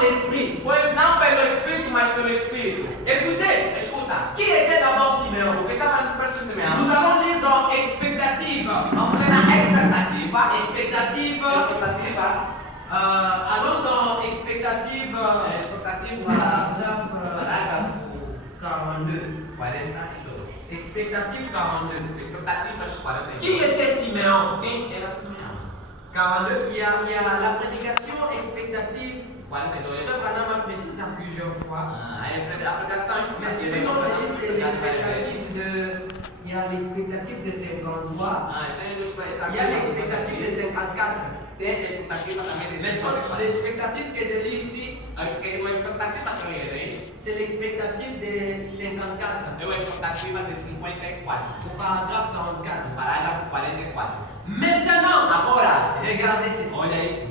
l'esprit. Foi não pelo Espírito, mas pelo Espírito. Écoutez, Escuta, qui était d'abord Simeon? o que estava perto de Simeão? Nous allons lire dans Expectative. Vamos ler na expectativa. Expectative. Expectativa. Allons dans Expectative. Expectativa. Parágraphe 42. 42. Expectative 42. Expectativas 42. Qui était Simeon? Quem era Simeão? 42. Il y a la prédication expectative. 42. Frère Branham a prêché ça plusieurs fois. A pregação Mais celui dont je dis, c'est l'expectative de. Il y a l'expectative de 53. Il y a l'expectative de 54. Tem expectativa também de Mais l'expectative que je lis ici, c'est l'expectative de 54. É uma expectativa de 54. Au paragraphe 44. Parágrafo 44. Maintenant, Agora, regardez ceci. olha isso.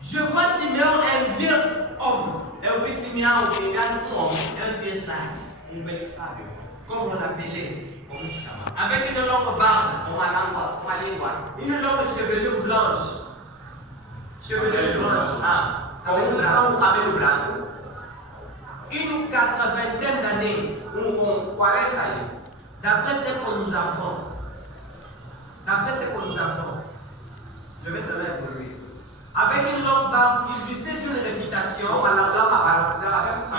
Je vois Simeon, un vieux homme, Eu vi Simeão ligado com um homem, un vieux sage, velho sábio. comme on l'appelait, Como se chama? avec une longue barbe, Uma língua. une longue chevelure blanche. Chevelure blanche. Com um cabelo branco. Une 80aine d'années, Com 40 anos. d'après ce qu'on nous apprend. D'après ce qu'on nous apprend. Je vais se mettre pour lui. Avec une longue barbe, il jouissait d'une réputation.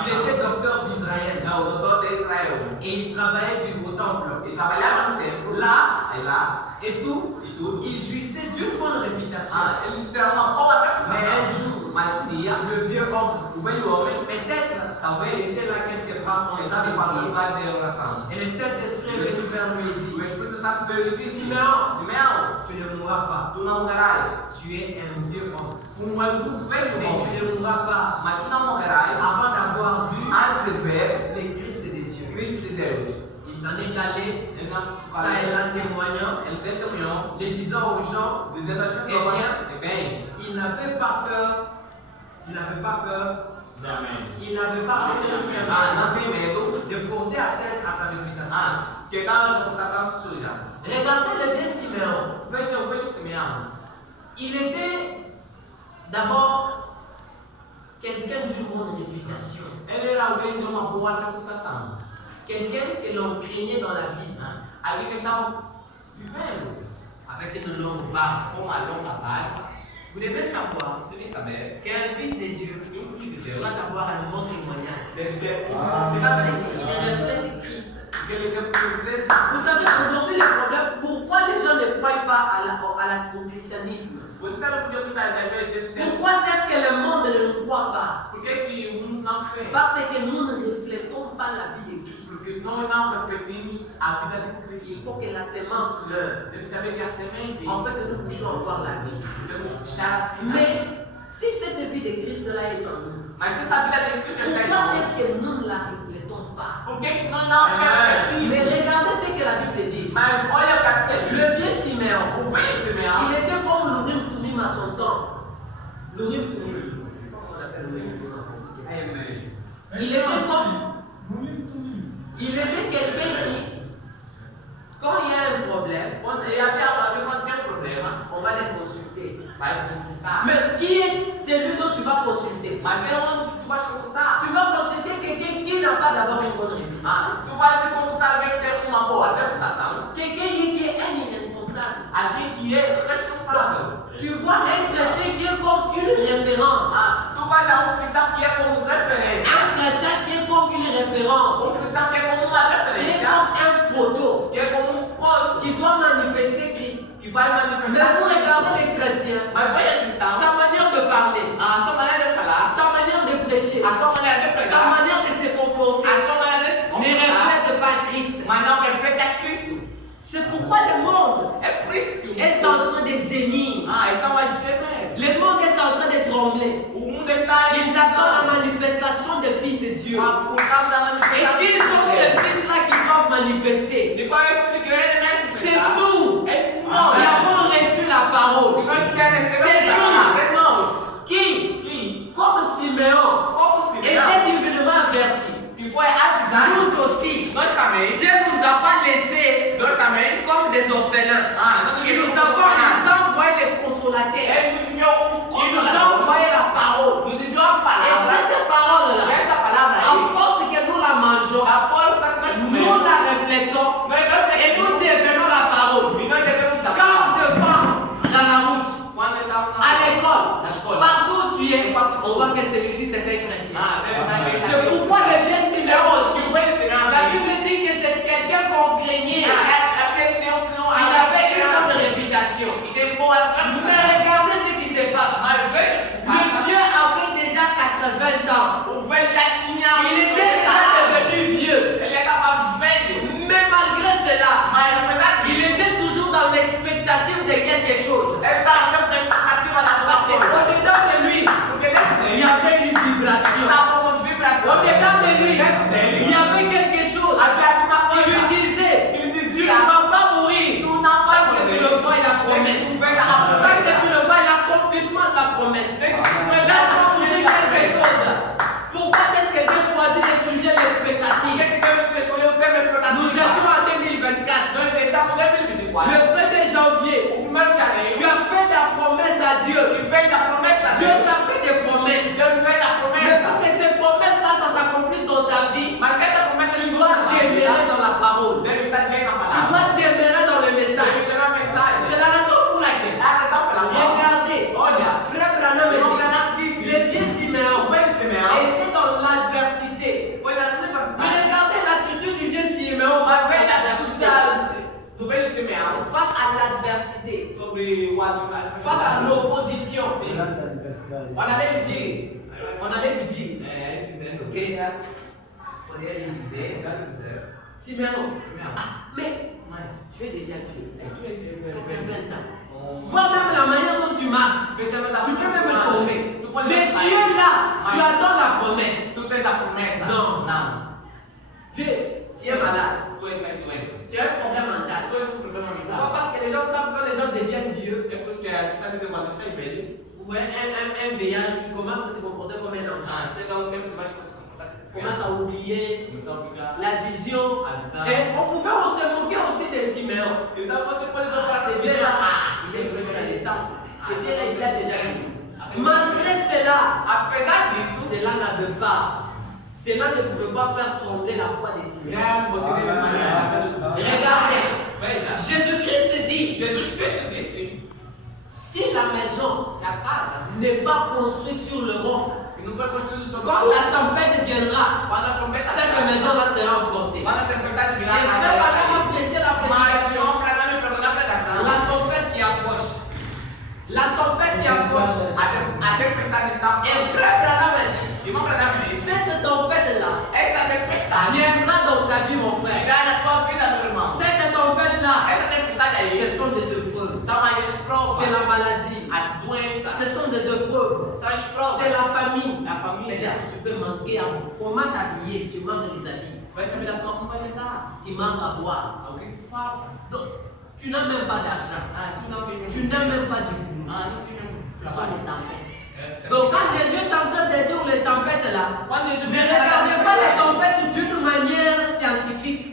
Il était docteur d'Israël. Não, o doutor de Israel. Et il travaillait au temple. Ele trabalhava no templo. Là, E lá, et tout, e tudo. il jouissait d'une bonne réputation. Ele será uma boa Mais un reputação. jour, Mas dia, le vieux homme, o velho homem peut-être, talvez il était là quelque part, on estava em qualquer était lugar de oração. Et le Saint-Esprit est venu vers lui et O dit, Espírito Santo veio e disse: Simeão, Simeão, tu ne mourras pas. tu não morrerás. Tu es un vieux homme. Um velho Mais homem. tu ne mourras pas Mas tu não morrerás avant d'avoir vu antes de ver le Christ de Dieu. Cristo de Deus. Il s'en est allé, Ele não ça et là témoignant, Ele testemunhou, les disant aux gens, dizendo às pessoas: Eh bem, il n'avait pas peur, il n'avait pas peur, il n'avait pas peur não tem medo de porter atteinte à sa réputation. que cada reputação suja. Regardez le vieux Simeon. Veja o velho Simeão. Il était d'abord quelqu'un d'une bonne réputation. Ele era alguém de uma boa reputação. Quelqu'un que l'on craignait dans la vie. Alguém que estava vivendo Avec une longue barbe. com uma longa barba. Vous devez savoir Devem saber qu'un fils de Dieu que filho de Deus doit avoir un bon témoignage. deve ter Parce qu'il reflète Christ. que ele representa. Vous savez, aujourd'hui, le problème, pourquoi les gens ne croient pas au christianisme? Você sabe por que muitas das vezes esse tempo? Pourquoi est-ce que le monde ne le croit pas? Por que o mundo não crê? Parce que nous ne reflétons pas la vie de Christ. Porque nós não refletimos a vida de Il Cristo. faut que la sémence meure. Deve saber que a semente En fait, que nous puissions avoir la vie. devemos puxar a vida. Mais si cette vie de Christ-là est en nous, Mas se essa vida de Cristo está em pourquoi nós, est-ce que nous ne la reflétons pas? por que nós não refletimos? Mais regardez ce que la Bible dit. Mas olha o que a Bíblia diz. Le vieux Simeon, O velho Simeão, il était comme l'Urim Tumim à son temps. L'Urim Tumim, c'est comme on appelle l'Urim Tumim en portugais. Il était quelqu'un qui, quand il y a un problème, quando ele até alguém quando tem problema, on va les consulter. vai consultar. Mais qui est celui dont tu vas consulter? Mas é onde que tu vais consultar. Tu vas consulter quelqu'un qui n'a pas d'abord une bonne réputation. Tu vais consultar alguém que tem uma boa reputação. Quelqu'un qui est un irresponsable. Alguém que é responsável. Tu vois un chrétien qui est comme une référence. Tu vais a cristão que é como referência. Un chrétien qui est comme une référence. Cristão que é como uma Qui est referência. comme un poteau. Que é como posto. Qui doit manifester Christ. Que vai Mais manifestar. vous regardez les chrétiens, Mas vai a cristão. sa manière de parler, A sua maneira de falar. sa manière de prêcher, A sua maneira de sa pregar. manière de se comporter A sua maneira de se ne comportar. reflète pas Christ. Mas não reflete a Cristo. C'est pourquoi le monde É por isso que o est en train de gémir. estão a gemer. Le monde est en train de trembler. O mundo está Ils attendent la manifestation des fils de Dieu. por causa da Et manifestação. qui sont ces fils-là qui doivent manifester? De qual é o que querem C'est manifestar? nous É qui nós. avons reçu la parole. Que nós queremos receber C'est a nous. palavra. É nós. Qui, Que, comme Simeon, como se était divinement averti. que foi avisado. Nous aussi, Nós também. Dieu ne nous a pas laissés Nós também. comme des orphelins. Não nos Il nous deixou a envoyé les consolateurs. Ele nos enviou Il nous a envoyé la parole. Nos enviou a on voit que celui-ci c'était chrétien. C'est C'est pourquoi le vieux Siméon aussi, You wait for now. la Bible dit que c'est quelqu'un qu'on craignait. Il avait une bonne réputation. Mais regardez ce qui se passe. Le vieux avait déjà 80 ans. Il était déjà devenu vieux. Mais malgré cela, il était toujours dans l'expectative de quelque chose. Au-dedans de lui, il y avait une vibration. Au-dedans de lui, il y avait quelque chose. Il lui disait, tu ne vas pas mourir sans que tu ne voies la promesse. Sans que tu ne voies l'accomplissement de la promesse. Laisse-moi vous dire quelque chose. Pourquoi est-ce que j'ai choisi le sujet de l'expectative? Nous étions en 2024. Le 1er janvier, tu as fait ta promesse à Dieu. Dieu t'a fait des promesses. Mais pour que ces promesses-là, ça s'accomplisse dans ta vie, tu dois demeurer dans la parole. Tu dois demeurer dans le message. C'est la raison pour laquelle, regardez, frère Branham dit, le vieux Siméon était dans l'adversité. Mais regardez l'attitude du vieux Siméon face à l'adversité, face à l'opposition. On allait lui dire, on lui disait, Siméon, mais tu es déjà vieux, tu as 20 ans. Vois même la manière dont tu marches, tu peux même tomber. Mais tu es là, tu attends la promesse. Non. Vieux, tu es malade. Tu as un problème mental. Pourquoi? Parce que les gens savent quand les gens deviennent vieux. Vous voyez un vieillard qui commence à se comporter comme un enfant. Commence à oublier la vision. Et on pouvait se moquer aussi de Siméon. Ce vieux-là, il est prévu dans les temps. Ce vieux-là, il a déjà vu. Malgré cela, cela n'avait pas. Cela ne pouvait pas faire trembler la foi de Siméon. Regardez, Jésus-Christ dit, si la maison, sa casa, n'est pas construite sur le roc, quand la tempête viendra, cette maison-là sera emportée. Et frère, Branham a prêché la prédication. La tempête qui approche. Et frère Branham a dit, cette tempête-là viendra dans ta vie, mon frère. Cette tempête-là, ce sont des épreuves. C'est la maladie. Ce sont des épreuves. C'est la famille. C'est-à-dire que tu peux manquer à comment t'habiller. Tu manques les habits. Tu manques à boire. Donc, tu n'as même pas d'argent. Tu n'as même pas du boulot. Ce sont des tempêtes. Donc quand Jésus est en train de dire les tempêtes là, ne regardez pas les tempêtes d'une manière scientifique.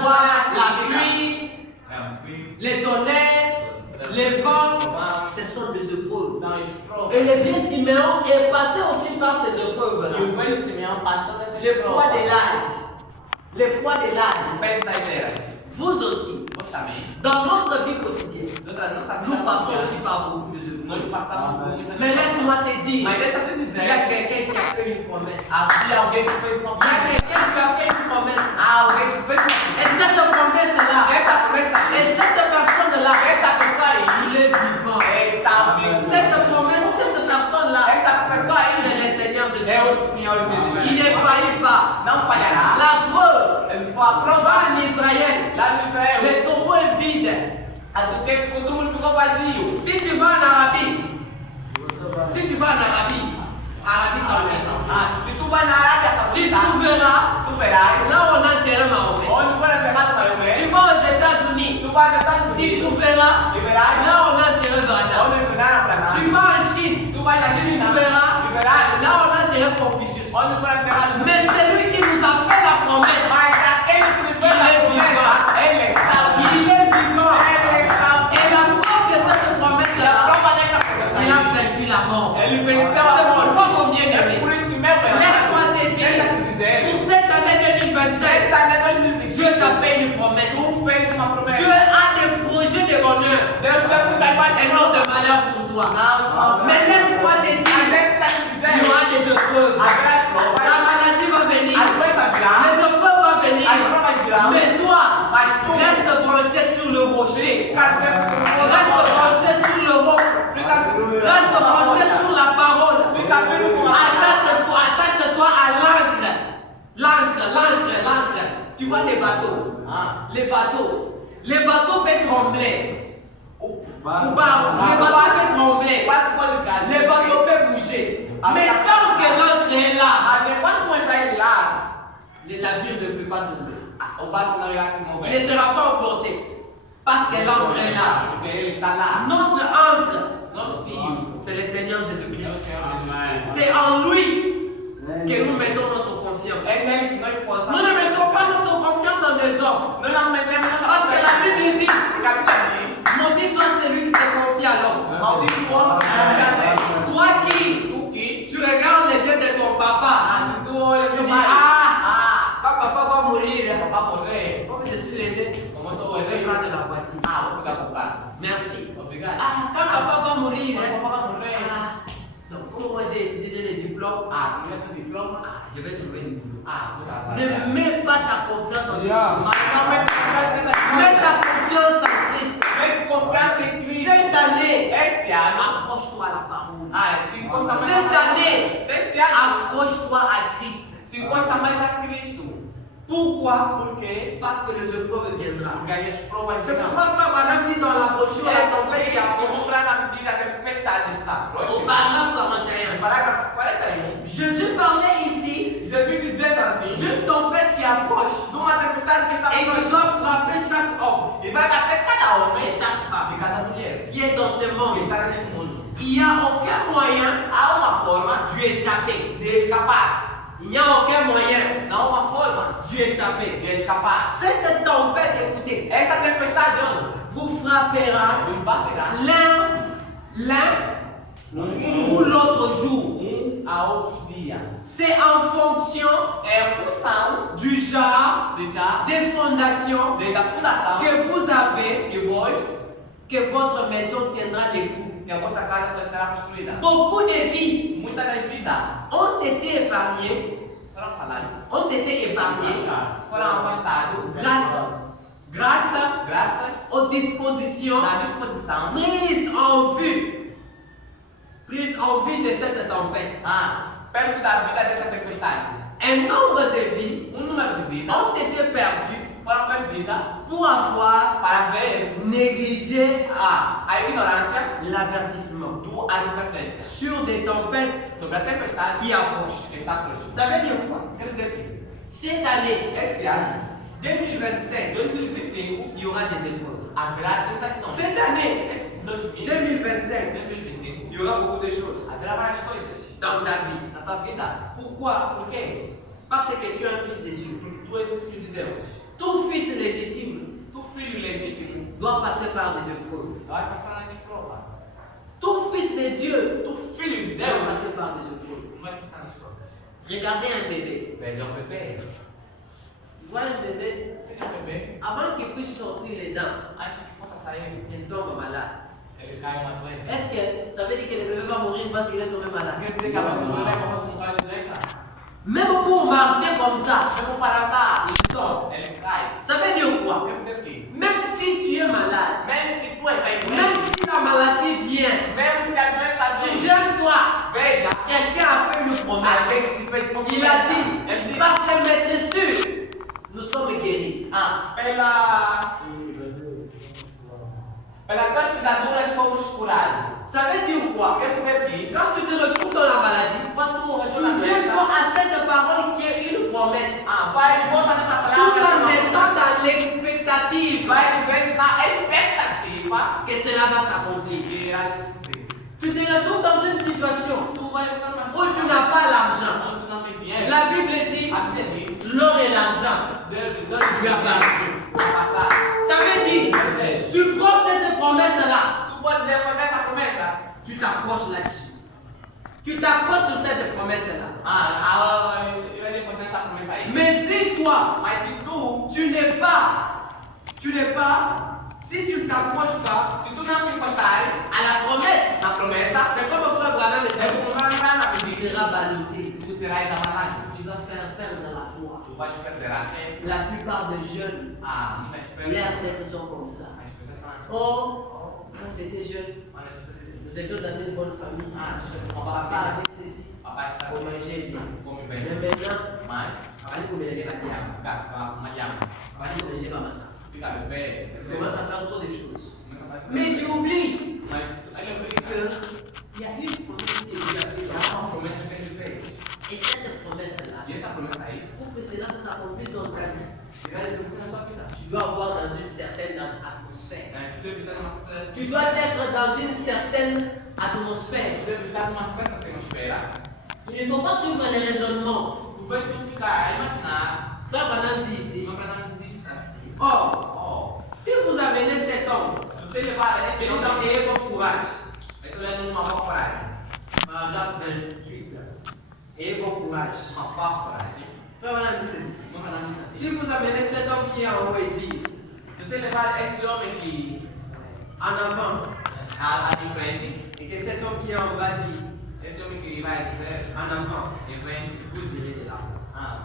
Voir la pluie, les tonnerres, les vents, ce sont des épreuves. Et le vieux Siméon est passé aussi par ces épreuves là. Le poids de l'âge. Le poids de l'âge. Vous aussi. Dans notre vie quotidienne, nous passons aussi par beaucoup de épreuves. Mais laisse-moi te dire, il y a quelqu'un qui a fait une promesse. Il y a quelqu'un qui a fait une promesse. Et cette promesse-là, et cette personne-là, il est vivant. Cette promesse, cette personne-là, c'est le Seigneur Jésus. Il ne faillit pas. La preuve, va en Israël. Le tombeau est vide. Si tu vas en Arabie, Arabie Saoudite, tu trouveras là où on enterre Mahomet. Tu vas aux États-Unis, tu trouveras là où on enterre Bana. Tu vas en Chine, tu trouveras là où on enterre Confucius. Mais celui qui nous a fait la promesse, il est vivant. Et la preuve de cette promesse-là, il a vaincu la mort. C'est pourquoi, mon bien-aimé, laisse-moi te dire, pour cette année 2025, Dieu t'a fait une promesse. Dieu a des projets de bonheur et non de malheur pour toi. Mais laisse-moi te dire, vois les bateaux. Ah. Les bateaux peuvent trembler. Barco. Les bateaux peuvent trembler. Quatro pode cair. Les bateaux peuvent bouger. Mais tant que l'encre est là, Mas quando tu entrar de lá, le navire ne peut pas tomber. o barco não irá se Il mover. ne sera pas emporté. Parce que l'encre est là. Porque ele está lá. Notre encre, Nosso fio. c'est le Seigneur É o Jésus-Christ. Senhor Jesus. C'est en lui que nous mettons notre confiance. É nele que nós Nous possamos. ne mettons pas notre confiance dans des hommes. Nós não metemos nossa Parce que la Bible dit, Porque a Bíblia diz: maudit soit celui qui se confie à l'homme. maldito o homem que confia nele. Toi qui, Tu que? tu regardes les biens de ton papa, Ah, tu olha tu seu dis, pai. quand papa va mourir, Papá morrer. comme je suis l'aîné, Como eu sou je o vais herdeiro. prendre la voiture. Ah, vou pegar pro carro. Merci. Obrigado. Quand papa va mourir, Quando papá vai morrer. donc comme moi j'ai déjà les diplômes, Ah, tu já tem diploma? je vais trouver du boulot. Ah, vou trabalhar. Ne mets pas ta confiance dans ce Yeah. choses. Mas não mete confiança nessas Mets ta coisas. confiance en Christ. Mete confiança em Cristo. Cette année, Esse ano. accroche-toi à la parole. Ah, se encosta mais. Cette année, Esse ano. accroche-toi à Christ. Se encosta mais a Cristo. Pourquoi? Por quê? Parce que les épreuves viendront. Porque as provas C'est virão. pourquoi Frère Madame dit dans la brochure la tempête qui approche. Vamos lá na medida que a tempestade está Au próxima. paragraphe 41. Parágrafo 41. Jésus parlait ici Jesus dizendo assim: d'une tempête qui approche de uma tempestade que está et qui próxima. doit frapper chaque homme E vai bater cada homem et chaque e femme cada mulher qui est dans ce que monde. está nesse mundo. Il n'y a aucun moyen Há uma forma d'y échapper. de escapar. Il n'y a aucun moyen Não há uma forma d'y échapper. de escapar. Cette tempête, écoutez, Essa tempestade vous frappera nos baterá l'un ou l'autre jour. a outros dias. C'est en fonction É função du genre de já des fondations desde a fundação que vous avez que vós, que votre maison tiendra les coups. que a vossa casa será construída. Beaucoup de vies Muitas das vidas ont été épargnées, foram faladas, ont été épargnées foram afastados grâce graças aux dispositions à disposição prises en vue de cette tempête. perto da vida dessa tempestade. Un nombre de vies Número de vidas ont été perdues foram perdidas pour avoir para ver négligé a ignorância l'avertissement do advertência sur des tempêtes sobre a tempestade qui approchent. que está próxima. Ça veut dire quoi? Quer dizer que Cette année, esse ano, 2025, 2025, il y aura des épreuves. haverá tentações. Cette année, Esse 2025, 2025, il y aura beaucoup de choses haverá várias coisas dans ta vie. na tua vida. Pourquoi? Por quê? Parce que tu es un fils de Dieu. Porque tu és o filho de Deus. Tout fils légitime Tu filho legítimo doit passer par des épreuves. vai passar nas provas. Tout fils de Dieu Tu filho de doit Deus passer par des épreuves. vai passar nas provas. Regardez un bébé. Veja um bebê. Tu vois un bébé, Veja um bebê. avant qu'il puisse sortir les dents, Antes que possa sair, il tombe malade. ele cai uma doença. Est-ce que ça veut dire que le bébé va mourir parce qu'il est tombé malade? Quer dizer que a mãe do bebê vai morrer com uma doença. Même pour marcher comme ça, Mesmo para andar, il tombe. ele cai. Ça veut dire quoi? Quer dizer que, Même si tu es malade, mesmo que tu estás même doente, si la maladie vient, mesmo se a doença vir, souviens-toi, veja, quelqu'un a fait une promesse. alguém que te fez uma Il a promessa. dit, Ele disse, par ses maîtresses, nous sommes guéris. pelas tuas pisaduras fomos curados. Ça veut dire quoi? Quer dizer que, Quand tu te retrouves dans la maladie, quando tu retorna à souviens-toi doença, à cette parole qui est une promesse. vai e volta nessa Tout palavra, en que é uma étant promessa. dans l'expectative Vai em vez na expectativa que cela va s'accomplir. que irá se cumprir. Tu te retrouves dans une situation Tu vai estar numa où tu n'as pas l'argent. onde tu não tens dinheiro. La Bible dit, A Bíblia diz, l'or et l'argent Deus lui appartiennent. vai passar. Ça veut dire, Quer dizer, tu prends cette promesse-là, tu pode fazer essa promessa. tu t'accroches là-dessus. Tu t'accroches sur cette promesse-là. Eu vai depositar essa promessa aí. Mais si toi, Mas se tu si tu ne t'accroches pas se tu não se encostar à la promesse, na promessa, c'est comme le frère Branham é était, como não entrar na tu medida. seras ballotté. Tu serás amarrado. Tu vas faire perdre la foi. Tu vais perder a fé. La plupart des jeunes, Muitas pessoas. leurs têtes sont comme ça. As pessoas são assim. Oh, quand j'étais jeune, Olha, as pessoas dizem, nous étions dans une bonne famille. nós somos uma Papa família. avait ceci, Papai está on assim, mangeait bien. come Mais bem. maintenant, Mas, allez comme les gars, uma llama. s'accomplisse dans ta vie, Il va se faire sa vida. tu dois avoir dans une certaine atmosphère. Tu deve estar numa certa. Tu dois être dans une certaine atmosphère. Tu deve estar numa certa atmosfera. Il ne faut pas suivre les raisonnements. Tu vai ficar a imaginar. Frère Branham dit ici, Uma para não dizer assim. Or, Oh, si vous amenez cet homme, se você levar esse c'est homem, ayez bon courage. eu estou lendo uma boa coragem. Paragraphe 28. Ayez bon courage. Uma boa coragem. Frère Branham dit ceci. Uma para não dizer assim. Si vous amenez cet homme qui est en haut et dit Se você levar esse homem aqui en avant, lá de frente, et que cet homme qui est en bas dit esse homem que vai dizer en avant, em frente, vous irez de là.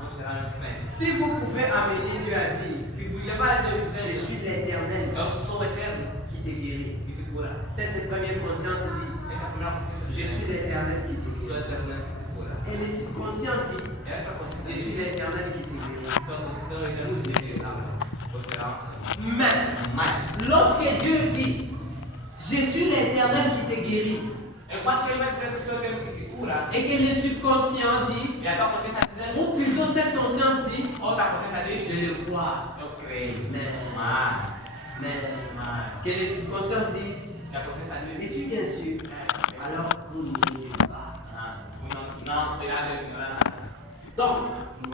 vou chegar em frente. Si vous pouvez amener Dieu à dire, Se vous levar Deus je dizer, suis l'Éternel eu sou eterno, qui te guérit. que te cura. Cette première conscience dit, Essa é a primeira consciência. je suis l'Éternel qui te Sou guérit. eterno, que te cura. Et les subconscients dit, Essa je suis consciência. l'Éternel qui te guérit. Sua consciência é Deus que te cura. Vou chegar. Mais, Mas, lorsque Dieu dit, je suis l'Éternel qui te guérit, enquanto que ele vai dizer que o Senhor é que te cura, et que le subconscient dit, e a tua consciência dizer, ou plutôt cette conscience dit, outra consciência diz, je le crois. eu creio. Mais, mais, Mas, que les subconsciences disent, que a consciência diz, es-tu bien sûr? Alors, vous n'irez pas. não terá de ignorar nada. Donc,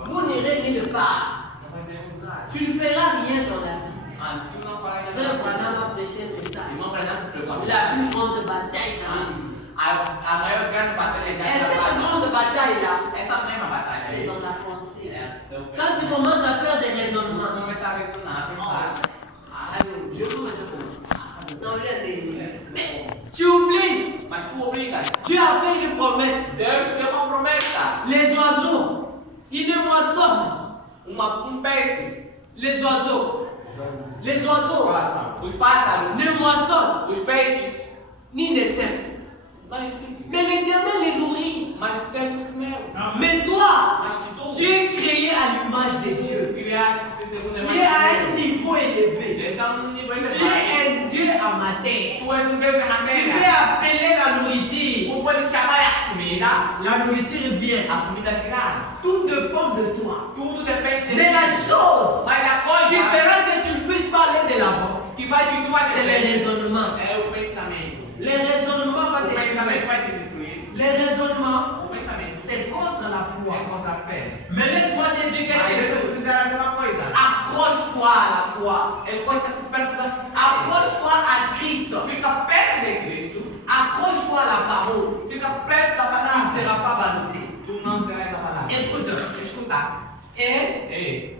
vous n'irez nulle part. Não vai ter lugar. Tu ne feras rien dans la vie. Tu não farás Frère Branham nada. a prêché un message. Irmão Branham pregou. La plus grande bataille jamais vécue. A maior grande batalha já Et cette grande bataille-là, essa mesma c'est batalha. dans la pensée. Eu Quand tu commences à faire des raisonnements, começar a ressonar, a pensar. allô, je peux me dire dans mais tu oublies, Mas tu obrigas. tu as fait une promesse. Deus te deu uma promessa. Les oiseaux, ils ne moissonnent. Peixe. Les oiseaux, Os pássaros. ne moissonnent Os peixes. ni ne sèment. Mas sim. Mais l'Éternel les nourrit. Mas o tempo comeu. Mais toi, Mas tu tu es créé à l'image de Dieu. criaste segundo Tu es à un niveau élevé. Eles estão num nível Tu elevado. es un Dieu amateur. Tu és um Deus de Tu peux matéria. appeler la nourriture. Tu pode chamar a comida. La nourriture vient. A comida virá. Tout dépend de toi. Tudo depende de Mais la chose Mas a qui coisa fera que tu ne puisses pas aller de l'avant, que vai te tomar c'est les raisonnements. é o pensamento. Les raisonnements vont O te pensamento détruire. vai te destruir. Les raisonnements, O pensamento c'est contre la é foi. contra a fé. Mais laisse-moi te dire Mas quelque deixa eu chose. dizer alguma coisa. Accroche-toi à la foi. Encosta-se perto da fé. Accroche-toi à Christ. Fica perto de Cristo. Accroche-toi à la parole. Fica perto da Tu ne palavra. seras pas ballotté. Tu não serás a palavra. Écoute. Escuta. Et Ei,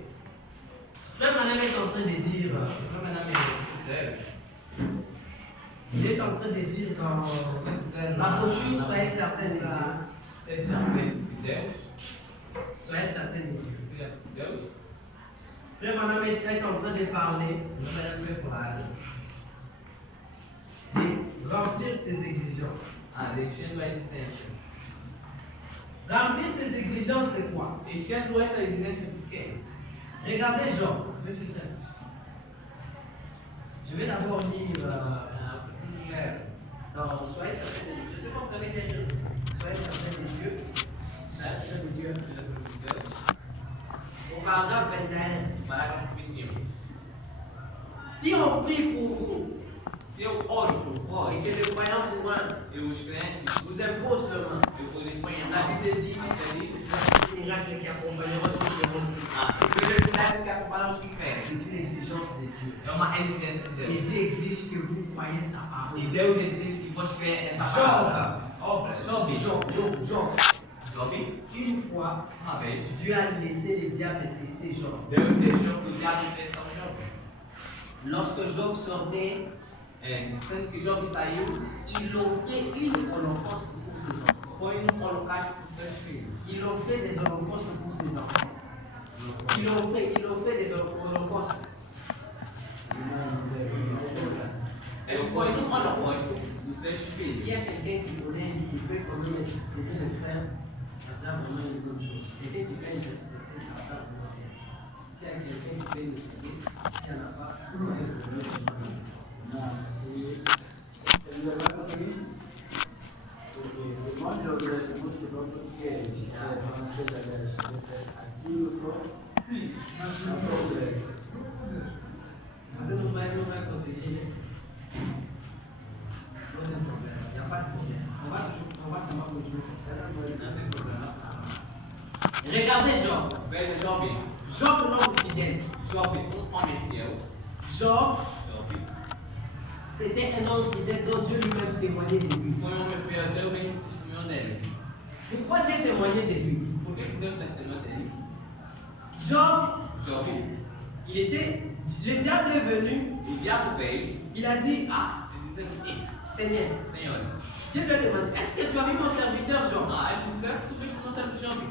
Frère Branham est en train de dire, meu nome é sério. il est en train de dire dans la brochure, soyez certains de Dieu. Seja feito de Deus. Soyez certains de Dieu. Filha de Deus. Frère Branham est en train de parler Não vai me falar. de remplir ses exigences. Deixando a exigência. Remplir ses exigences, c'est quoi? Enchendo essa exigência de quê? Regardez Job. Deixa gente. Je vais d'abord lire Mulher. dans Soyez certains de Dieu. Je ne sais pas, vous avez déjà lu. Soyez certains de Dieu. Soyez certains de Dieu. Filha de Deus. Au paragraphe 21. Parágrafo 21. Si on prie pour vous Se eu oro por vós, et que le croyant pour moi e os crentes, vous impose le main, eu vos imponho a la mão. Bible dit Feliz. les miracles qui accompagneront ceux qui auront cru. Pelos milagres que acompanham os que crescem. C'est une exigence de Dieu. É uma exigência de Et Deus. Dieu exige que vous croyez sa E parole. Deus exige que vós creia essa palavra. Obra. Job. Job, Une fois, uma vez, Dieu a laissé le diable tester Job. Deus deixou que o diabo testar o Job. Lorsque Job sortait, Sendo que Job saiu, il offrait une holocauste pour ses enfants. foi holocausto para os seus filhos. Il offrait des holocaustes pour ses enfants. Il offrait des holocaustes. Ele foi holocausto dos seus S'il y filhos. a quelqu'un qui connaît, qui peut connaître le frère, ça sera vraiment une bonne chose. Quelqu'un qui peut interpréter, ça va vraiment bien. S'il y a quelqu'un qui peut nous aider, s'il n'y en a pas, on va être dans le Porque o demônio, muito bom porque francês, aquilo só Parce que nous frères conseiller. Il n'y a pas de problème. On va seulement continuer comme ça. Regardez Job. Veja Job. Job, l'homme fidèle. Job, homem fiel. Job, c'était un homme fidèle dont Dieu lui-même témoignait de lui. Foi homem fiel, Deus mesmo testemunhou dele. Pourquoi Dieu témoignait de lui? Por que Deus testemunhou dele? Job, Job, le diable est venu, o diabo veio il a dit, ah, e disse que, Seigneur, Senhor, Dieu lui a demandé, est-ce que tu as vu mon serviteur Job? ele disse, tu vês que não serve Job?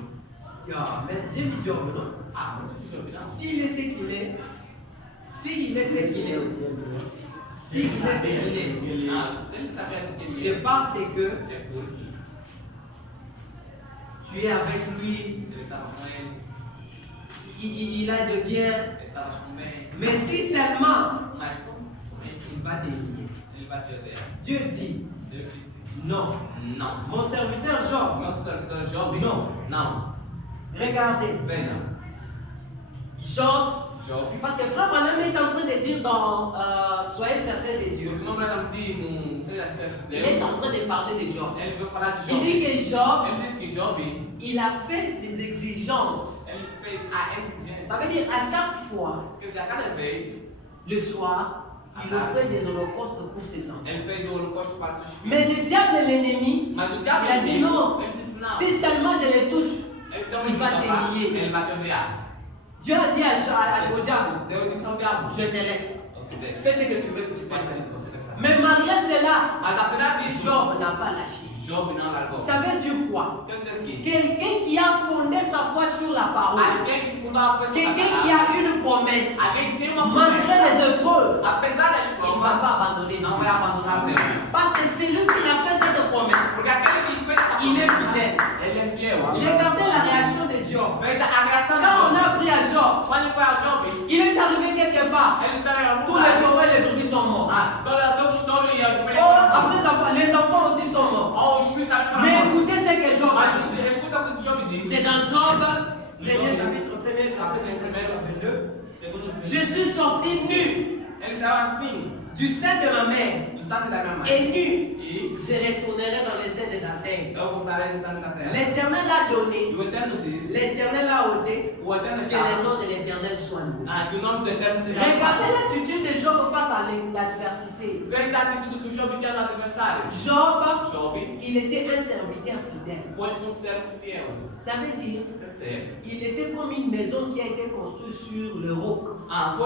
Ah, mais j'ai vu Job, non? Ah, mas eu Job não. S'il est ce qu'il est, s'il est ce qu'il est, s'il est ce qu'il est, Ah, se ele sabia que ele c'est parce que é porque tu es avec lui, ele estava com ele, il a de bien, estava com bem, mais si seulement mas somente il va dévier. ele bateu dela. Dieu dit, Deus disse, non, não. mon serviteur Job, Meu servidor Job, Não. não. regardez, Veja, Job, Job, parce que Frère Branham est en train de dire dans Soyez certains de Dieu, porque o meu Branham diz, não seja certo il est Deus, en train de parler de Job. ele veio falar de Il Job. dit que Job, Ele disse que Job, il a fait les exigences. ele fez a exigência. Ça veut dire à chaque fois, Quer dizer, a cada vez, le soir, il offrait des holocaustes pour ses enfants. ele fez o holocausto para seus filhos. Mais le diable, l'ennemi, Mas o diabo il a dit non. ele disse não. Si seulement je les touche, Ele se il va te lier. ele bateu no diabo. Dieu a dit au diable, Deus disse ao diabo, je te laisse. ok, deixa. Fais ce que tu veux. Faz o que você deve fazer. Mais malgré cela, Mas apesar disso, Job n'a pas lâché. Job não largou. Ça veut dire quoi? Quer dizer o quê? Quelqu'un qui a fondé sa foi sur la parole. Alguém que fundou a força da Quelqu'un qui palavra. a une promesse. Alguém que tem uma Malgré promessa. les épreuves, Apesar das il ne va provas, pas abandonner não Dieu. vai abandonar Deus. Parce que c'est lui qui a fait cette promesse. Porque aquele que fez essa Il est promessa, fidèle. ele é fiel. Regardez la réaction de Job. Veja a reação de Quand on Job. a pris à Job, Quando foi a Job, il est arrivé quelque part. ele estava em algum Tous les lugar. taureaux et les brebis sont morts. Ah, todo o touro e as ovelhas Oh, foram après avoir, les enfants aussi sont morts. Oh, os filhos estavam fora. Mais écoutez ce que Job a dit. Mas escuta o que Job disse. C'est dans Job, premier Job. chapitre, premier verset 21 à 29. Segundo, Je suis sorti nu ele saiu assim, du sein de ma mère do sangue da minha mãe. et nu, E je retournerai dans le sein de la terre. eu voltarei no sangue da terra. L'Éternel a donné, E o Eterno diz, l'Éternel a ôté, o Eterno que está, le nom de l'Éternel soit loué. que o nome do Eterno seja Regardez louvado. l'attitude de Job face à l'adversité. Veja a atitude que o Job tinha no adversário. Job, Job il était un serviteur fidèle. foi servo fiel. Ça veut dire, Quer dizer, il était comme une maison qui a été construite sur le roc.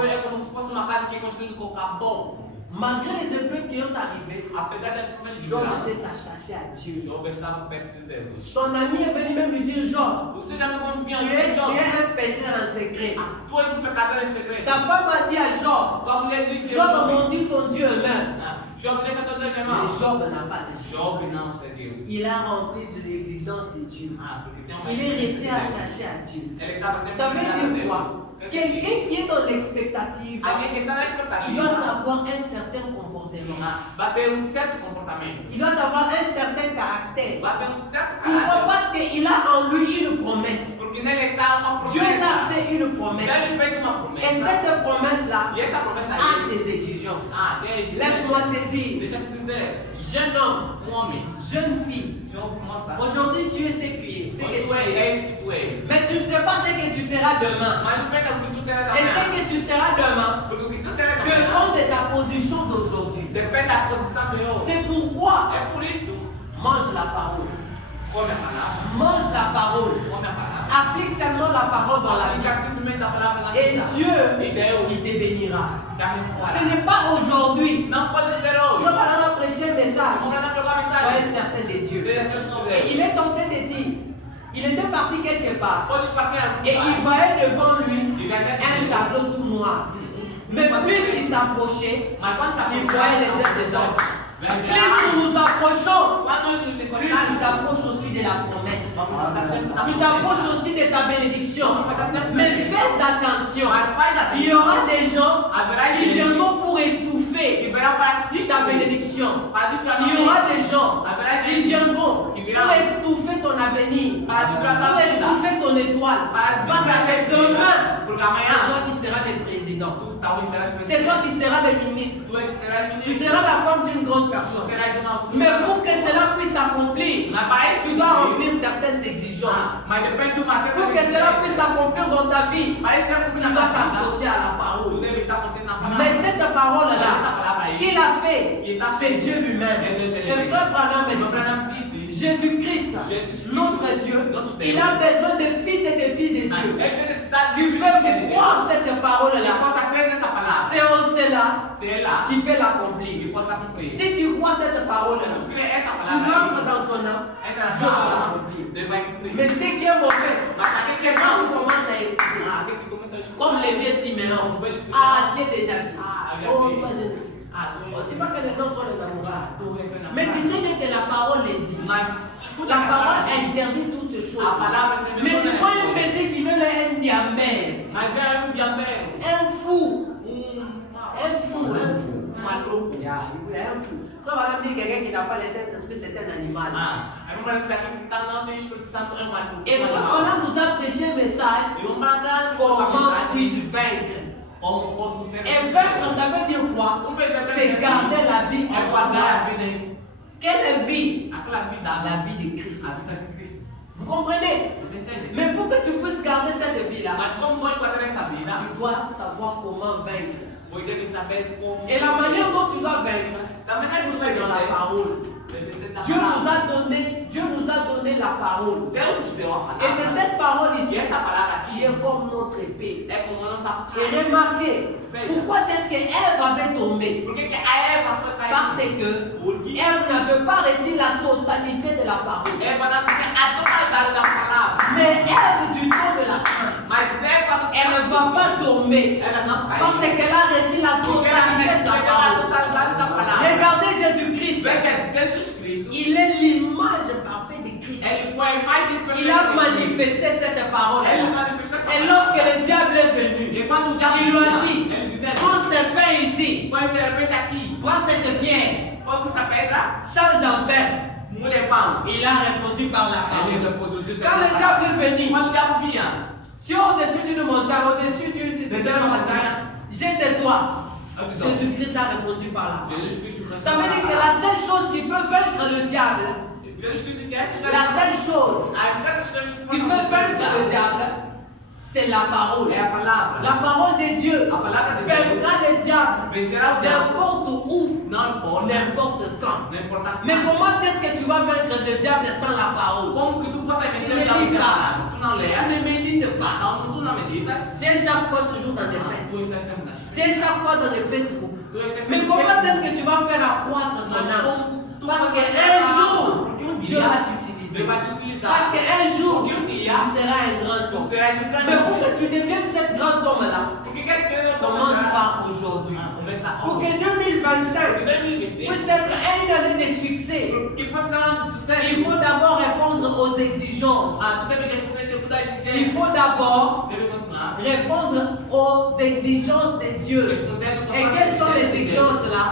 é como se fosse uma casa que é construída com carbono. Malgré les épreuves qui ont arrivé, Apesar das provas que Job vieram, s'est attaché à Dieu. Job estava perto de Deus. Son ami est venu même lui dire, Job, Os seus amigos quando tu vinham es, dizer, Job, tu es un pécheur en secret. tu és pecador em segredo. Sa femme a dit à Job, Tua mulher disse, Job, mon Dieu, ton Dieu est mort. Job, deixa teu Deus em Mais mão. Job n'a pas lâché. Job não seguiu. Il a rempli de l'exigence de Dieu. Porque tem uma Il est resté exigência de Deus. attaché à Dieu. Ele estava sempre Ça veut ligado a dire Deus. quoi? Quelqu'un qui est dans l'expectative, Alguém que está na il expectativa doit avoir un certain comportement. vai ter certo comportamento. Il doit avoir un certain caractère. Vai ter certo Pourquoi? caráter. Parce qu'il a en lui une promesse. Porque nele está uma Dieu l'a promessa. fait une promesse. Ele fez uma Et promessa. cette promesse-là E essa promessa a aí, des exigences. tem exigência. Laisse-moi te dire, Deixa eu te dizer, jeune homme, homem, jeune fille, Job moça, aujourd'hui tu es ce que tu es. Ce que tu tu es. és que tu és. Mais tu ne sais pas ce que tu seras demain. Mas não pensa o que tu serás Et ce amanhã. que tu seras demain Porque o que tu serás amanhã dépend de ta position d'aujourd'hui. depende da posição de hoje. C'est pourquoi É por isso, mange la parole. come a palavra, Mange la parole. come a palavra. Applique seulement la parole dans la vie. Aplica simplesmente a palavra na Et vida. Dieu, E Deus il te bénira. te abençoará. Ce n'est pas aujourd'hui. Não pode ser hoje. Frère Alain a prêché un message. Vamos lá pegar a Soyez mensagem. certain de Dieu. Seja sempre de Et Deus. il est tenté de dire, il était parti quelque part. Podes partir algum Et il lugar. voyait devant lui Il va un être tableau tout noir. Mais plus il s'approchait, Mas quando se il voyait les ailes des hommes. Mas Plus nous nous approchons, quando nós nos plus tu encostarmos, t'approches aussi de la promesse. vamos estar sempre na Tu t'approches aussi de ta bénédiction. Mais fais attention. Mas faz a Il y aura des gens Haverá qui gente viendront pour étouffer étouffer que verão para ta destruir, bénédiction. para destruir a Il y tua aura vida. des gens Haverá qui gente viendront qui pour verront étouffer ton avenir, para destruir a pour tua vida, étouffer ton étoile. para Parce destruir a tua que vida, demain, porque c'est amanhã toi qui seras le président. tu talvez serás C'est toi qui seras le ministre. tu é que serás Tu ministro, seras la femme d'une grande tu personne. serás de uma Mais pour que cela puisse s'accomplir, mas para isso tu dois remplir certaines exigences. mas depende de uma certa Pour que cela puisse s'accomplir dans ta vie, para isso tu dois t'accrocher à la tu parole. deve estar consciente na palavra. Mais cette Essa parole-là, palavra aí, qu'il a fait, c'est Dieu lui-même. Et frère Branham meu dit, Branham disse, Jésus-Christ, Jésus-Christ, notre Dieu, notre il Deus, a besoin de fils et de filles de Dieu ele tem necessidade qui de peuvent croire cette ele parole-là. possa crer nessa palavra, C'est en cela c'est là qui peut que l'accomplir. possa cumprir. Se Si tu crois cette tu parole-là, crê essa tu palavra, entres dans ton âme, entra na Dieu tua va alma, l'accomplir. Deus vai cumprir. Mais ce qui est mauvais, Mas aquele que c'est é quand tu mau, commences à écouter. aquele que começa a escutar, Comme les vieux Siméon. Ah, Ah, tu es déjà vu. Ah, Oh, regardez. toi, je ne vu. Oh, tu vois que les autres ont le amoureux. tu entra na Mais tu palavra. sais bien que la parole est dit. Mas escuta La a parole palavra, interdit toutes ces choses. a palavra tem Mais tu todas prends as un coisas. baiser qui veut un diamètre. Mas vem diamero, Un fou. Un fou. maluco. Yeah, un fou. Frère, on a dit quelqu'un qui n'a pas le Saint-Esprit, c'est un animal. Aí um branco daqui que tá não tem Espírito Santo é um maluco. Et frère, on nous a prêché un message. E um branco Comment puis-je vaincre? como posso ser Et vaincre, ça veut dire quoi? C'est garder la vie é en guardar a soi. vida em Quelle vie? aquela vida, La vie de Christ. a vida de Cristo. Vous comprenez? Você entende? Mais pour que tu puisses garder cette vie-là, Mas como pode guardar essa vida? tu dois savoir comment vaincre. Você deve saber como. Et la manière dont tu dois vaincre, Da maneira que c'est você dans la parole. Dieu nous a donné la parole. Deus deu a Et c'est palavra. cette parole E ici essa palavra qui aqui est comme notre épée. é como a nossa Et remarquez, pourquoi est-ce que Ève avait tombé? Por que a Eva foi cair? Parce que Porque Ève n'avait pas reçu la totalité de la parole. Eva não tinha a totalidade da palavra. Mais Ève du temps de la fin, Mas Eva não elle ne va pas tomber ela não caiu. parce qu'elle a reçu la Porque ela totalité de la recebeu a parole. totalidade da palavra. Regardez Jésus-Christ. Veja Jesus Cristo. Il est l'image parfaite de Christ. Ele foi a imagem perfeita. Il a de Cristo. manifesté cette parole. Ele manifestou essa Et palavra. lorsque le diable est venu, E quando o diabo il lui a dit, ele dizendo: prends ce pain ici, põe serpente aqui, prends cette pierre, põe essa pedra, change en pain. muda em pão. Il a répondu par la Ele parole. reproduziu essa Quand le palavra. diable est venu, Quando o diabo vinha, tu es au-dessus d'une montagne, au-dessus d'un montagne, jette-toi. Jésus-Christ a répondu par la parole. Jesus Cristo Ça veut dire que la seule chose qui peut vaincre le diable, Jesus Cristo quer la seule chose as certas coisas qui peut vaincre le diable, c'est la parole. é a palavra. La parole de Dieu A palavra de Deus vaincra le diable vencerá o diabo. n'importe où, Não importa. n'importe quand. Não importa. Mais comment est-ce que tu vas vaincre le diable sans la parole? Como que tu possas vencer Tu o ne diabo lis sem a pas. palavra? Tu não lês. Tu ne médites pas. Então, tu não meditas. Tu es chaque fois toujours dans les faits. Tu estás sempre nas Tu es chaque fois dans les Facebook. Tu estás Mais sempre comment est-ce que tu vas faire accroître ton Mas âme? como tu Parce vas fazer qu'un algo? jour, Porque um Dieu dia va t'utiliser. Deus vai te utilizar. Parce qu'un jour, Porque um tu dia seras un grand tu homme. serás um grande Mais pour homem. que tu deviennes cet grand homme-là, Por que quer escrever commence par aujourd'hui. Começa Pour que ontem. 2025 Em 2025, puisse être une année de succès, que possa ser um ano de sucesso. il faut d'abord répondre aux exigences. Ah, tu deve responder segundo a Il exigência. faut d'abord Deve continuar. répondre aux exigences de Dieu. Respondendo Et quelles sont les exigences-là?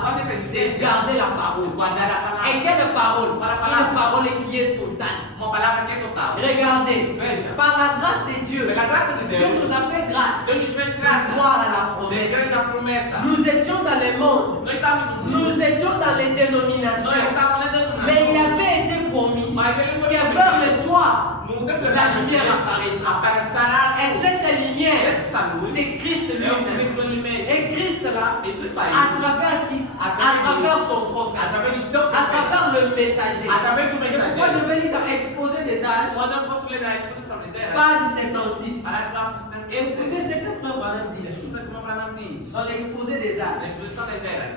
C'est garder la parole. Guardar a palavra. Et quelle parole? Une parole qui est totale. Uma palavra que é total. Regardez, Veja. par la grâce de Dieu, Pela graça de Dieu Deus, nous a fait grâce Deus nos fez de graça. croire à la De promesse. crer na promessa. Nous étions dans le monde, Nós estávamos no mundo. nous étions dans les Nós dénominations, estávamos lá dentro. mais il avait été promis Mas ele foi que vers le soir, no tempo la lumière apparaîtra. aparecerá. Et cette lumière, Essa luz c'est Christ é o lui-même. Cristo ele mesmo. Et Christ là, E Cristo aí, à travers qui? À travers son prophète, através do seu à travers le messager. através do C'est pourquoi je mensageiro. vais lire dans Exposé des âges, Quando eu posso ler a exposição de Zera, page 76. parágrafo 76. Écoutez ce que Frère Branham dit Escuta como Branham diz. dans l'exposé des âges. A exposição das eras.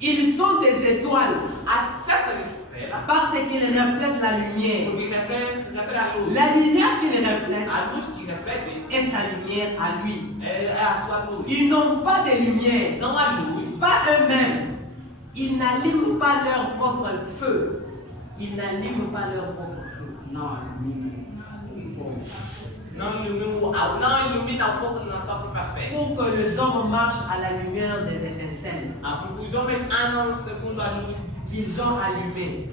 Ils sont des étoiles Há certas estrelas parce qu'ils reflètent la lumière. porque refere à luz. La lumière qu'ils reflètent A luz que reflete est sa lumière à lui. é a sua luz. Ils n'ont pas de lumière, Não há luz. pas eux-mêmes. Ils n'allument pas leur propre feu. Ils n'allument pas leur propre feu. Não ilumina a Ah, não ilumina o fogo na sua própria fé. Pour que les hommes marchent à la lumière des étincelles Ah, porque os homens andam segundo a luz qu'ils ont allumées.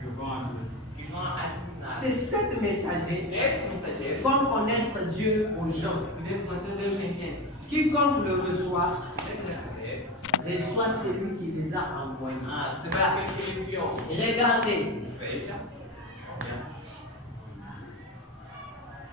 que vão iluminar. C'est sept messagers Esse mensageiro font connaître Dieu aux gens. que deve conhecer Deus em gente. Quiconque le reçoit, Deve receber. reçoit celui qui les a envoyés. Ah, você vai aquele que ele enviou. Regardez, Veja.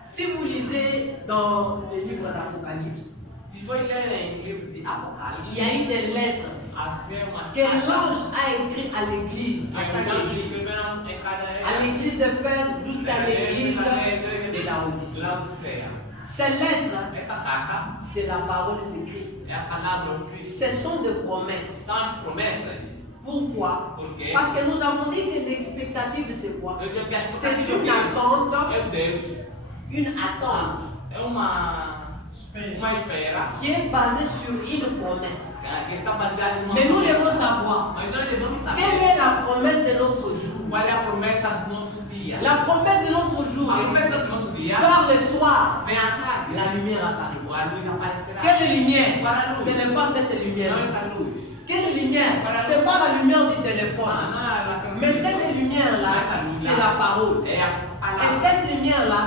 si vous lisez dans le livre d'Apocalypse, Se for lerem o livro de Apocalipse, il y a eu des lettres havia uma que l'ange a écrites à l'église, à chaque église. escreveram em cada À l'église d'Éphèse jusqu'à l'église de la Odyssée. Laodicea. Ces lettres, Essa carta c'est la parole, c'est Christ. é a palavra do Cristo. Ce sont des promesses. São as promessas. Pourquoi? Porque Parce que nous avons dit que l'expectative, c'est quoi? eu digo que as C'est expectativas une attente, é Deus. une attente É uma espera qui est basée sur une promesse. que está baseada numa Mais nous promessa. devons savoir Mas nós devemos saber quelle est la promesse de notre jour. qual é a promessa do nosso dia. La promesse de notre jour A est promessa do nosso dia vers le soir, vem à tarde. la lumière apparaît. A luz aparecerá. Quelle lumière? Para a luz. Ce n'est pas cette lumière. Não essa luz. Quelle lumière? C'est pas la lumière du téléphone. Não é a Mais cette lumière-là, c'est la parole. É a Et palavra. cette lumière-là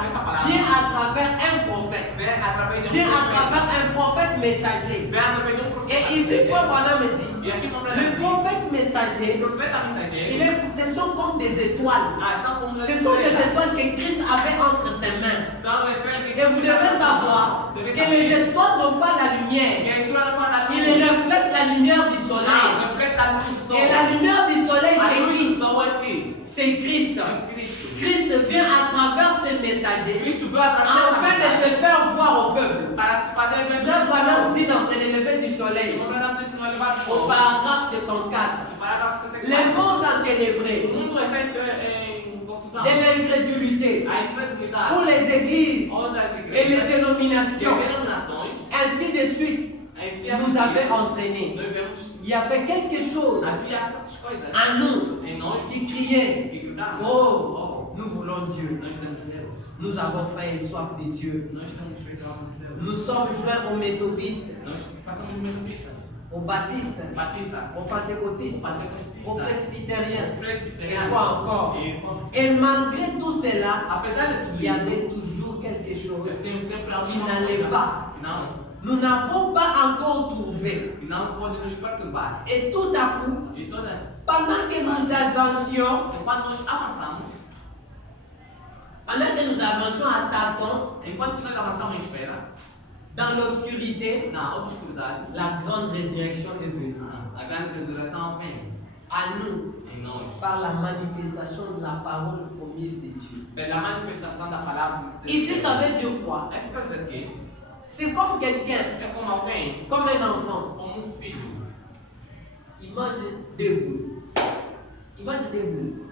vient à travers un prophète. Vem através de Vient à travers un prophète messager. Vem através de profeta. Et ici, Frère Branham me dit, E aqui vamos le prophète messager, o profeta mensageiro. ce sont comme des étoiles. São como Ce sont des étoiles que Christ avait entre ses mains. São estrelas que Et vous devez savoir que les étoiles n'ont pas la lumière. Que a estrela não fala da Ils luz. reflètent la lumière du Não, soleil. reflete a luz do sol. Et la lumière du soleil, A c'est luz qui? do sol é quem? C'est Christ. É Cristo. Christ vient à travers ces messagers Cristo veio através afin de se faire voir au peuple. para se fazer ver. Frère Branham dit dans le lever du soleil, O Branham disse no elevado au paragraphe 74, Parágrafo le 74. monde enténébré O mundo está em confusão. de l'incrédulité A incredulidade. pour les églises Onde as et les igrejas e dénominations, denominações ainsi de suite, assim nous avait entraînés. nós vemos Il y avait quelque chose havia certas coisas en nous em nós qui criait, que gritavam. oh, nous voulons Dieu. Nós temos Deus. Nous avons faim et soif de Dieu. Nós temos feito algo de Deus. Nous sommes joints aux méthodistes, Nós passamos metodistas, aux baptistes, batistas, aux pentecôtistes, aux pentecostistas, presbytériens. Et presbiterianos. quoi encore? E Et malgré tout cela, apesar de tudo il y isso, avait toujours quelque chose nós temos sempre algo qui n'allait pas. Não, Nous n'avons pas encore trouvé. que não pode nos perturbar. Et tout à coup, E toda, pendant que nous avancions, enquanto nós avançamos, à tâtons, enquanto que nós avançamos em espera, dans l'obscurité, na obscuridade, la grande résurrection est venue. a grande ressurreição vem À nous, em nós. par la manifestation de la parole promise de Dieu. Pela manifestação da palavra de Ici, Deus. ça veut dire quoi? Isso quer dizer que C'est comme quelqu'un, é como alguém, comme un enfant. como filho. Il mange des boules. Il mange des boules.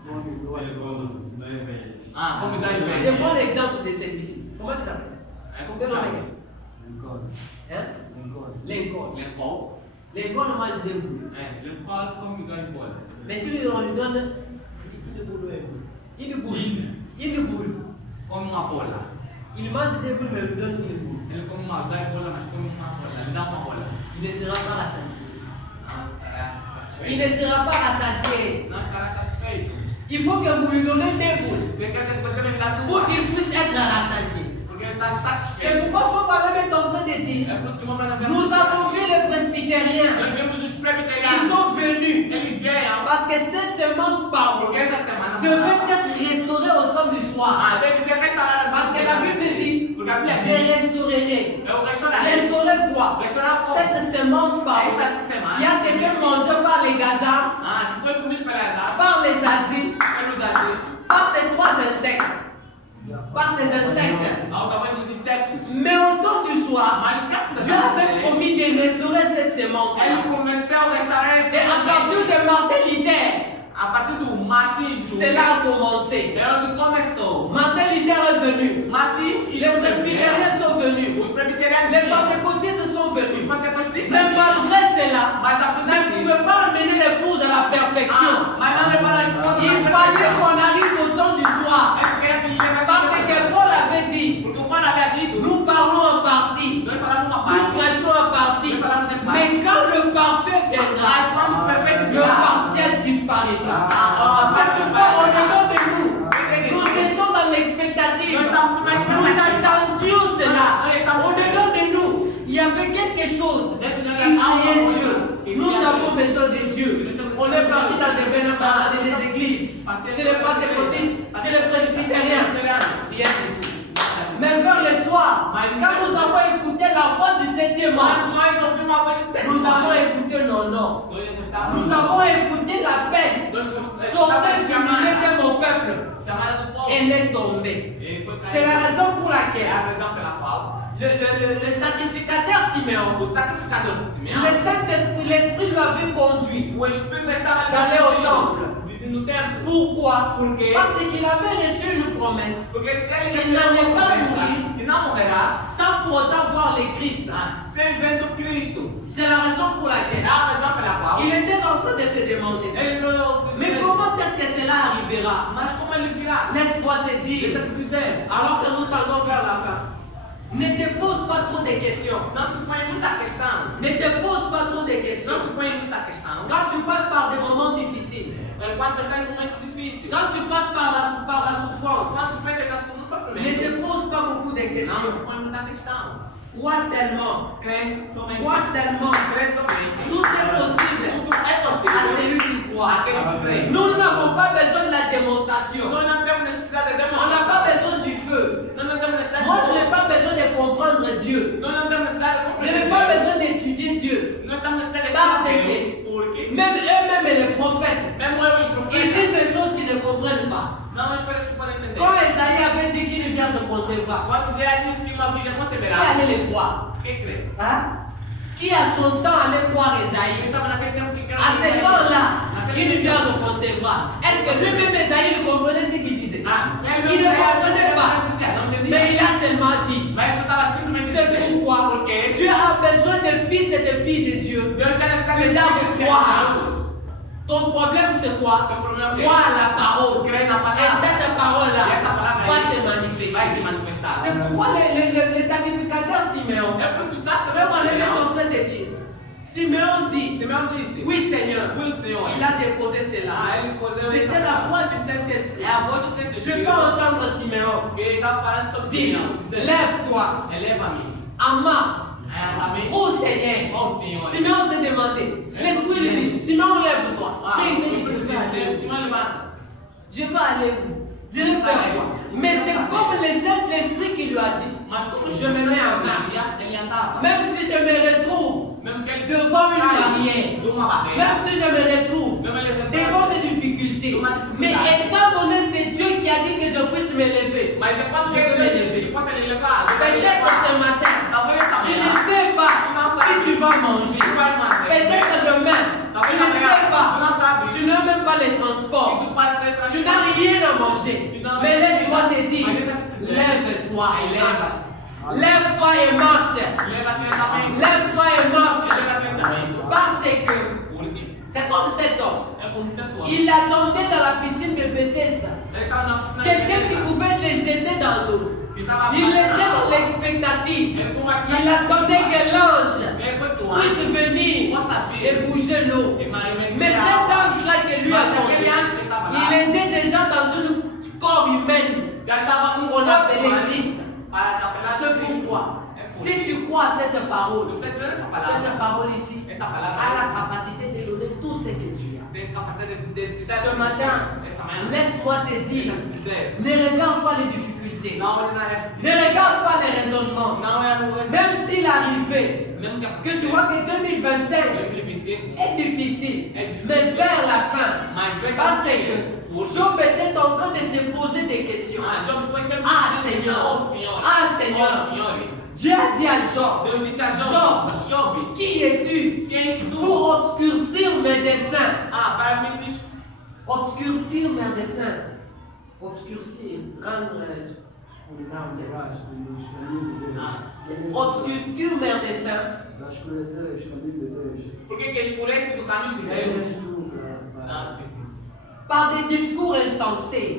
Ah, como idade Je velha. prends l'exemple de celui-ci. Comment tu t'appelles? É como Donne-moi chama. un exemple. Hein? Lincoln. Lincoln. Lincoln mange des boules. É, Lincoln come idade bola. Mais si on lui donne une boule, une boule, une boule, Come uma bola. il mange des boules mais on lui donne une boule. Ele come uma idade bola, mas come uma bola. Ele dá uma bola. Il ne sera pas rassasié. Não estará satisfeito. Il ne sera pas rassasié. Não estará satisfeito. Il faut que vous lui donnez des boules Porque quer dizer que você deve dar pour duas. qu'il puisse être rassasié. Porque ele está C'est satisfeito. pourquoi Frère Branham est en train de dire, É por isso que o Mambra nous avons vu les presbytériens, Nós vemos os ils presbiterianos. sont venus Eles vêm parce que cette semence parole porque essa semana devait être restaurée au temps du soir. Ah, deve ser restaurada. Parce que la Bible dit, Porque a Bíblia je diz. restaurerai. Eu restaurar. Restaurer quoi? Restaurar como? Cette semence parole Esta semana. qui a été mangée par les Gazans, Ah, que foi comido pela par les Asies, pelos azedos. par ces trois insectes, par ces insectes. Ao tamanho dos insectos. Mais au temps du soir, Mas no tempo da Dieu avait promis de restaurer cette semence. Ele prometeu restaurar esse Et à partir de Martin Luther, A partir do Martins, cela a commencé. é onde começou. Martin Luther est venu. Martins e Les presbytériens sont venus. os presbiterianos, Les pentecôtistes sont os venus. pentecostistas, Mais malgré cela, mas ne apesar disso, pouvait pas amener l'épouse à la perfection. mas não levaram as esposas Il fallait qu'on arrive au temps du soir. Eles queriam que ele levasse Parce que Paul avait dit, porque o Paulo havia dito, nous On est parti dans des églises. C'est les pentecôtistes, c'est les presbytériens. Rien du tout. Mais vers le soir, quand nous avons écouté la voix du 7e ange, nous avons écouté nos noms. Nous avons écouté l'appel. Sortez du milieu de mon peuple. Elle est tombée. C'est la raison pour laquelle le sacrificateur Simeon, le Saint-Esprit, l'Esprit lui avait conduit d'aller au temple. Pourquoi? Parce qu'il avait reçu une promesse qu'il n'allait pas mourir sans pour autant voir le Christ. C'est la raison pour laquelle il était en train de se demander, mais comment est-ce que cela arrivera? Laisse-moi te dire, alors que nous tendons vers la fin, ne te pose pas trop de questions. Ne te pose pas trop de questions. Quand tu passes par des moments difficiles, quand tu passes par la souffrance, ne te pose pas beaucoup de questions. Crois seulement. Crois seulement. Tout est possible à celui qui croit. Nous n'avons pas besoin de la démonstration. On n'a pas besoin du feu. Moi, je n'ai pas besoin de comprendre Dieu. Je n'ai pas besoin d'étudier Dieu. Parce que même eux-mêmes, les prophètes, ils disent des choses qu'ils ne comprennent pas. Quand Esaïe avait dit qu'il vient se concevoir, qui allait les croire? Hein? Qui à son temps allait croire Esaïe? À ce temps-là, il vient se concevoir. Est-ce que lui-même Esaïe ne comprenait ce qu'il disait? Il ne comprenait pas. Mais il a seulement dit. C'est pourquoi Dieu a besoin de fils et de filles de Dieu. Il doit croire. Ton problème c'est quoi? Crois à la parole. Et cette parole-là va se manifester. C'est pourquoi les sacrificateurs Simeon, même on est en train de dire, Simeon dit, oui Seigneur, il a déposé cela. C'était la voix du Saint-Esprit. Je peux entendre Simeon dire, lève-toi en marche. Oh Seigneur, Simeon s'est demandé. L'Esprit lui dit, Simeon, lève-toi. Mais il s'est dit, je vais aller où? Je vais faire quoi? Mais c'est comme le Saint-Esprit qui lui a dit, je me mets en marche. Même si je me retrouve devant une barrière, même si je me retrouve devant des difficultés, mais étant donné c'est Dieu qui a dit que je puisse me lever, je vais me lever. Peut-être ce matin, tu ne sais pas si tu vas manger. Peut-être demain, tu ne sais pas, tu n'as même pas les transports, tu n'as rien à manger. Mais laisse-moi te dire, lève-toi et marche. Lève-toi et marche. Lève-toi et marche. Parce que c'est comme cet homme. Il attendait dans la piscine de Bethesda quelqu'un qui pouvait le jeter dans l'eau. Il était dans l'expectative. Il attendait que l'ange puisse venir et bouger l'eau. Mais cet ange-là que lui attendait, il était déjà dans un corps humain qu'on appelait Christ. C'est pourquoi, si tu crois à cette parole ici a la capacité de donner tout ce que tu as. Ce matin, laisse-moi te dire, ne regarde pas les difficultés, ne regarde pas les raisonnements, même s'il arrivait que tu vois que 2025 est difficile, mais vers la fin, parce que Job était en train de se poser des questions. Seigneur, Dieu a dit à Job, qui es-tu pour obscurcir mes desseins? Obscurcir mes desseins. Obscurcir, rendre obscurcir mes desseins. Par des discours insensés.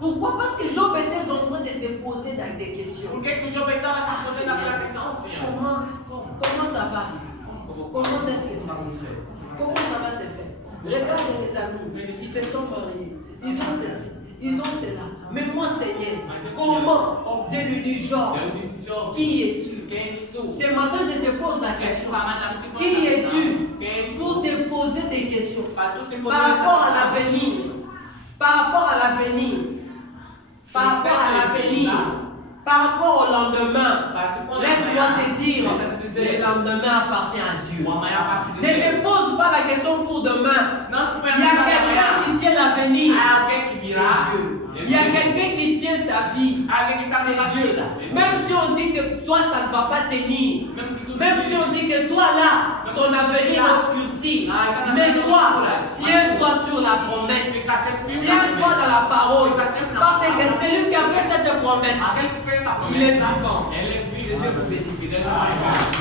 Pourquoi? Parce que Job était en train de se poser des questions. Comment ça va arriver? Comment est-ce que ça arrive? Comment ça va se faire? Regarde les amis, ils se sont mariés, ils ont ceci, ils ont cela. Mais moi, Seigneur, comment Dieu lui dit, genre, Deus disse, Jó, qui es-tu? quem és tu? Ce matin, je te pose la question. Essa matéria te Qui passa, es-tu? quem és tu? Pour te poser des questions. Para tu se poder Par rapport à essa- l'avenir. Par rapport à l'avenir. Par rapport à l'avenir. Par rapport au lendemain. Laisse-moi te dire, le lendemain appartient à Dieu. O amanhã a partir de Ne Deus. te pose pas la question pour demain. Não se Il y a quelqu'un qui tient l'avenir. Há alguém que C'est virá. Dieu. Il y a quelqu'un qui tient ta vie. Alguém que está na tua C'est Dieu. vida. Même si on dit que toi, ça ne va pas tenir. Mesmo que tu Même si on dit que toi là, ton avenir est obscurci. Mais toi, tiens-toi sur la promesse. Fica sempre firme. Tiens-toi dans la parole. Fica sempre na Parce que palavra. celui qui a fait cette promesse, Aquele que fez essa il est promessa, vivant. ele é vivo. Que Dieu vous bénisse. Que Deus abençoe.